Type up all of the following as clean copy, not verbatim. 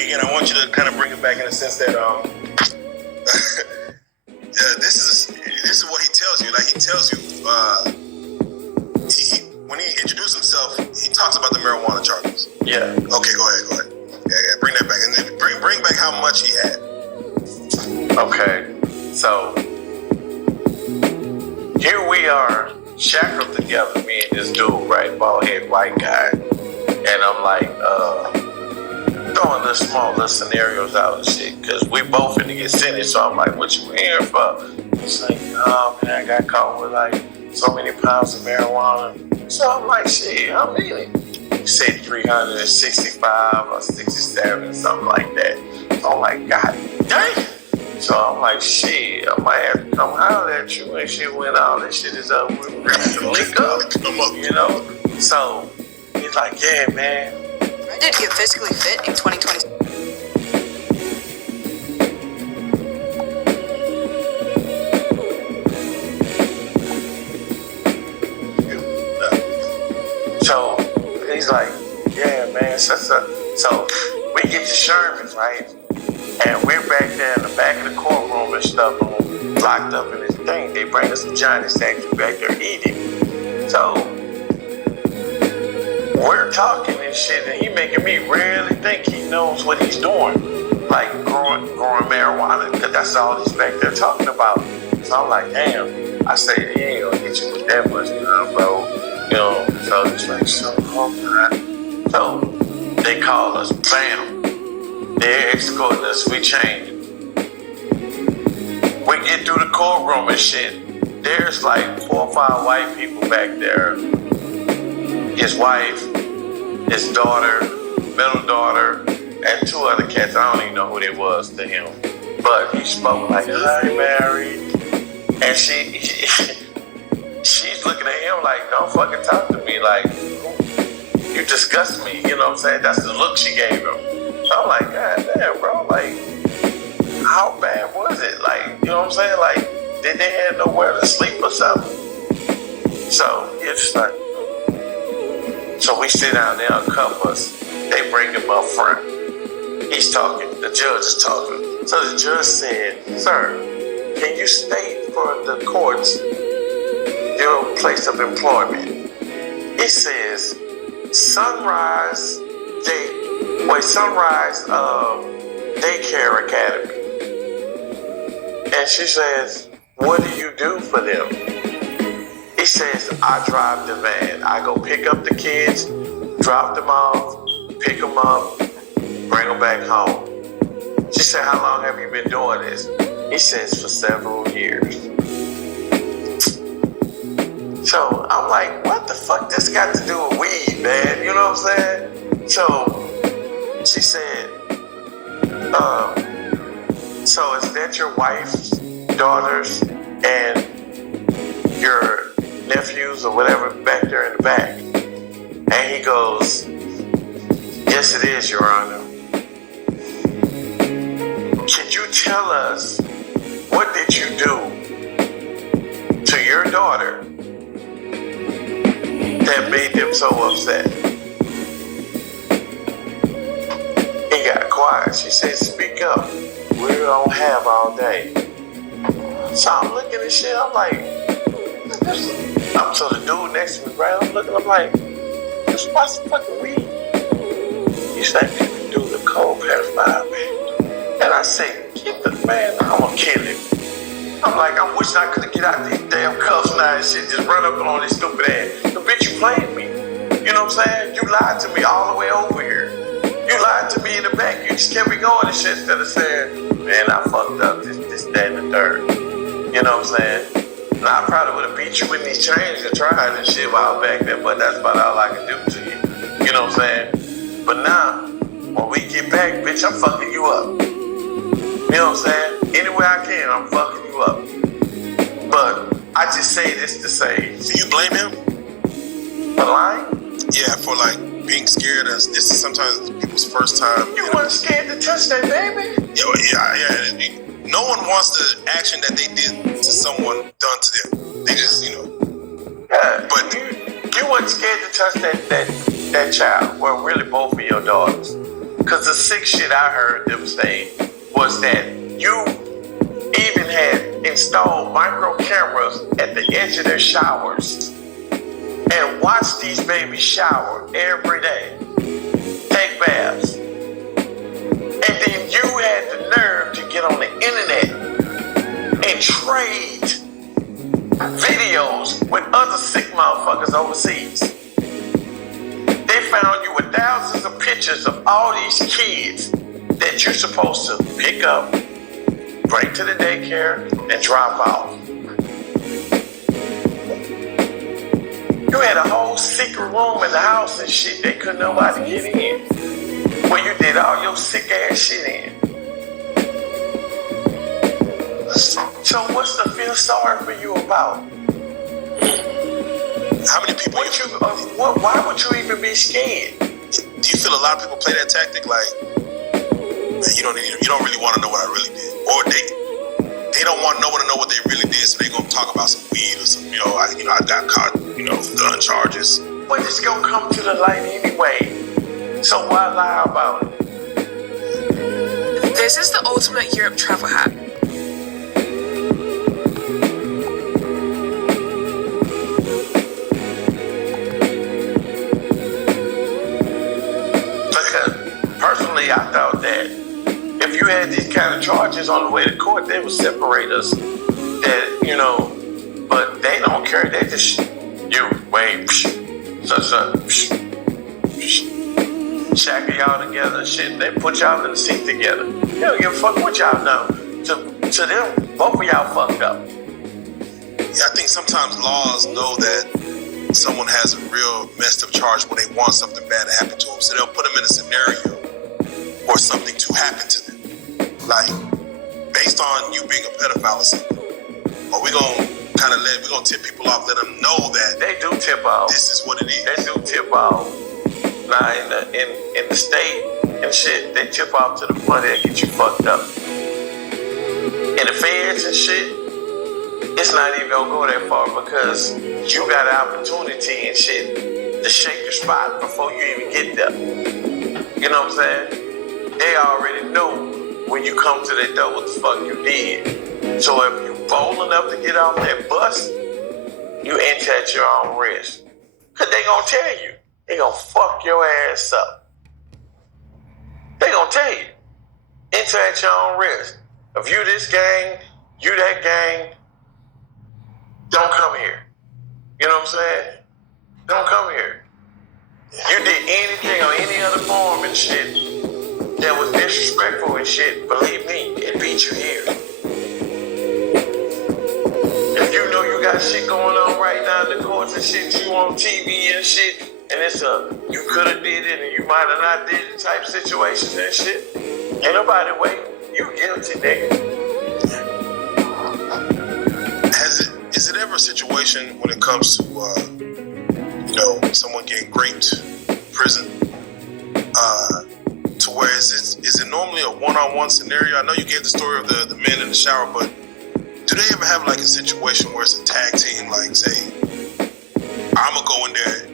again, I want you to kind of bring it back in the sense that this is what he tells you. Like he tells you, when he introduced himself, he talks about the marijuana charges. Yeah. Okay, go ahead. Yeah, bring that back, and then bring back how much he had. Okay, so here we are, shackled together, me and this dude, right, bald head white guy, and I'm like, throwing little scenarios out and shit, because we both finna get sentenced. So I'm like, what you here for? He's like, no, man, I got caught with like so many pounds of marijuana. So I'm like, shit, how many? He said 365 or 67, something like that. So I'm like, God dang. So I'm like, shit, I might have to come holler at you and shit when all this shit is up. We're ready to link up, you know? So he's like, yeah, man. I did get physically fit in 2020. So he's like, yeah, man. So we get to Sherman's, right? And we're back there in the back of the courtroom and stuff, locked up in this thing. They bring us some Johnny Sacks back there eating. So we're talking and shit, and he making me really think he knows what he's doing, like growing marijuana, because that's all he's back there talking about. So I'm like, damn. I say, he ain't gonna get you with that much, bro. You know, so it's like, so they call us, bam. They're escorting us, we change. We get through the courtroom and shit. There's like 4 or 5 white people back there. His wife, his daughter, middle daughter, and 2 other cats. I don't even know who they was to him. But he spoke like, hi, Mary. And she's looking at him like, don't fucking talk to me. Like, you disgust me. You know what I'm saying? That's the look she gave him. So I'm like, God damn, bro. Like, how bad was it? Like, you know what I'm saying? Like, did they have nowhere to sleep or something? So it's just like, so we sit down there and cuff us. They bring him up front. He's talking. The judge is talking. So the judge said, sir, can you state for the courts your place of employment? It says Sunrise Daycare Academy. And she says, what do you do for them? He says, I drive the van. I go pick up the kids, drop them off, pick them up, bring them back home. She said, how long have you been doing this? He says, for several years. So I'm like, what the fuck this got to do with weed, man? You know what I'm saying? So she said, so is that your wife's daughters and your nephews or whatever back there in the back? And he goes, yes, it is, Your Honor. Can you tell us, what did you do to your daughter that made them so upset? He got quiet. She said, speak up. We don't have all day. So I'm looking at shit. I'm like, so the dude next to me, right? I'm looking, I'm like, this what's fucking weed? He's like, people do the cold pedophile, man. And I say, get the man, I'm gonna kill him. I'm like, I wish I could get out these damn cuffs now and shit, just run up on this stupid ass. The bitch, you played me. You know what I'm saying? You lied to me all the way over here. You lied to me in the back. You just kept me going and shit instead of saying, man, I fucked up this, that, and the third. You know what I'm saying? And I probably would have beat you with these chains and tried and shit while back there, but that's about all I can do to you. You know what I'm saying? But now, when we get back, bitch, I'm fucking you up. You know what I'm saying? Any way I can, I'm fucking you up. But I just say this to say, Do you blame him? for lying? Yeah, for like being scared. This is sometimes people's first time. You weren't scared to touch that baby? Yeah. No one wants the action that they did to someone done to them. They just, Yeah, But you weren't scared to touch that child. Well, really both of your daughters. Because the sick shit I heard them say was that you even had installed micro cameras at the edge of their showers and watched these babies shower every day, take baths. And then you had the nerve to get on the internet and trade videos with other sick motherfuckers overseas. They found you with thousands of pictures of all these kids that you're supposed to pick up, bring to the daycare, and drop off. You had a whole secret room in the house and shit that couldn't nobody get in, where you did all your sick ass shit in. So what's the feel sorry for you about? How many people? Why would you even be scared? Do you feel a lot of people play that tactic like, man, you don't really want to know what I really did, or they don't want no one to know what they really did, so they gonna talk about some weed or some, I got caught, gun charges. But it's gonna come to the light anyway. So why lie about it? This is the ultimate Europe travel hack. Personally, I thought that if you had these kind of charges on the way to court, they would separate us. But they don't care. They just, shackle y'all together, shit. They put y'all in the seat together. They don't give a fuck what y'all know. To them, both of y'all fucked up. Yeah, I think sometimes laws know that someone has a real messed up charge when they want something bad to happen to them. So they'll put them in a scenario or something to happen to them. Like, based on you being a pedophile or something. Or we're going to tip people off, let them know that they do tip off. This is what it is. They do tip off. Now, in the state and shit, they tip off to the point that get you fucked up. In the feds and shit, it's not even gonna go that far because you got an opportunity and shit to shake your spot before you even get there. You know what I'm saying? They already know when you come to their door what the fuck you did. So if you bold enough to get off that bus, you enter at your own risk. Cause they gonna tell you. They gonna fuck your ass up. They gonna tell you. Enter at your own risk. If you this gang, you that gang, don't come here. You know what I'm saying? Don't come here. You did anything or any other form and shit that was disrespectful and shit, believe me, it beat you here. If you know you got shit going on right now in the courts and shit, you on TV and shit, and it's you could have did it and you might have not did it type situations and shit, ain't nobody wait. You guilty, nigga. Is it ever a situation when it comes to someone getting raped in prison, to where is it normally a one-on-one scenario? I know you gave the story of the men in the shower, but do they ever have like a situation where it's a tag team, like say, I'm gonna go in there,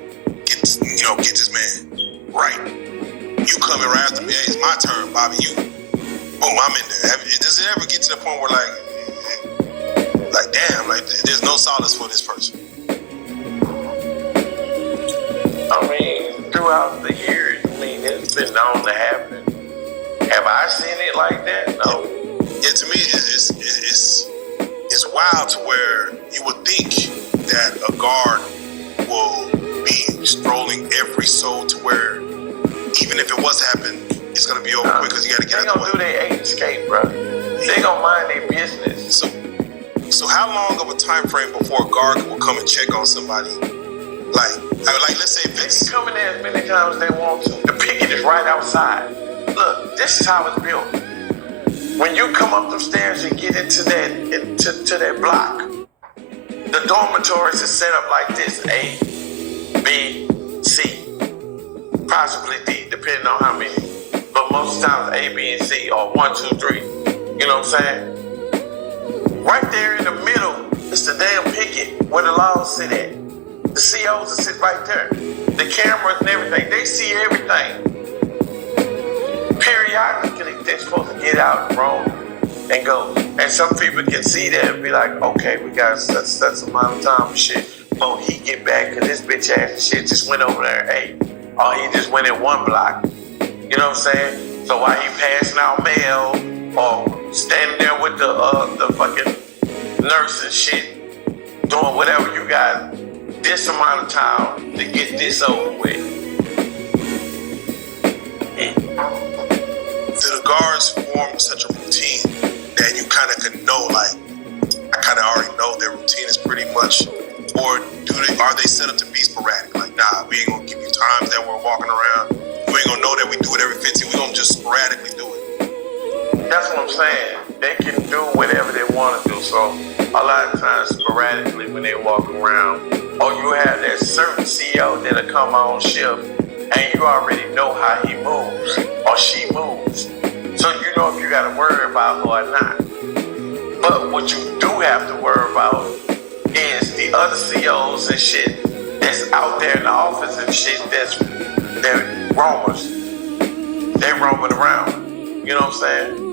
get this man right. You coming right after me? Hey, it's my turn, Bobby. Boom, I'm in there. Does it ever get to the point where like damn, like there's no solace for this person? I mean, throughout the years, it's been known to happen. Have I seen it like that? No. Yeah, to me, it's wild to where you would think that a guard will be strolling every soul to where even if it was happening, it's gonna be over quick because you gotta get out the way. They gonna do their eight escape, bro. They gonna mind their business. So how long of a time frame before a guard will come and check on somebody? Like let's say if it's come in there as many times as they want to. The picket is right outside. Look, this is how it's built. When you come up the stairs and get into that block, the dormitories is set up like this: A, B, C, possibly D, depending on how many. But most times A, B, and C are 1, 2, 3. You know what I'm saying? Right there in the middle is the damn picket where the laws sit at. The COs will sit right there. The cameras and everything, they see everything. they're supposed to get out and roam and go. And some people can see that and be like, okay, we got such amount of time and shit. But he get back because this bitch ass and shit just went over there and ate. Or he just went in one block. You know what I'm saying? So while he passing out mail or standing there with the fucking nurse and shit, doing whatever you got, this amount of time to get this over with. Do the guards form such a routine that you kind of could know, like, I kind of already know their routine is pretty much, or are they set up to be sporadic? Like, nah, we ain't gonna give you times that we're walking around. You ain't gonna know that we do it every 15. We gonna just sporadically do it. That's what I'm saying. They can do whatever they want to do. So a lot of times, sporadically, when they walk around, or you have that certain CEO that'll come on shift, and you already know how he moves or she moves. So you know if you got to worry about her or not. But what you do have to worry about is the other CEOs and shit that's out there in the office and shit they're roamers. They're roaming around. You know what I'm saying?